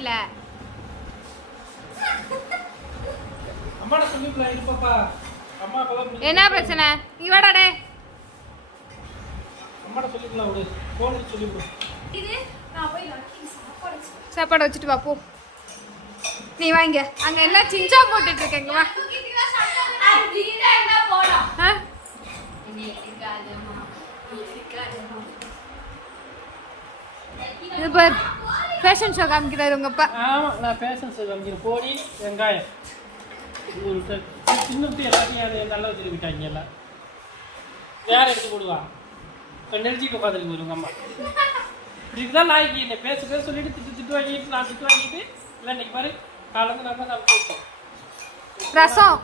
பாட்டில என்ன பிரச்சனை இங்க வாடாடே சாப்பாடு வச்சுட்டு வா போ நீ வாங்க அங்க எல்லாம் சிஞ்சா போட்டுட்டு இருக்கீங்க வா இது பார் ஃபேஷன் ஷோ காமிக்கிறாரு உங்க அப்பா. ஆமா நான் ஃபேஷன் ஷோ காமிக்கிறேன். போடி வெங்காயம் சின்னத்து எல்லாத்தையும் அது நல்லா வச்சுருக்கிட்டாங்க எல்லாம் யார் எடுத்து போடுவா இப்போ நெரிச்சிட்டு உட்காந்துருக்கு வருங்க அம்மா. இதுதான் நாய்க்கு இல்லை பேச பேச சொல்லிட்டு திட்டு வாங்கிட்டு நான் திட்டு வாங்கிட்டு இல்லை இன்னைக்கு பாரு காலையில் நம்ம சாப்பிட்டு ரசம்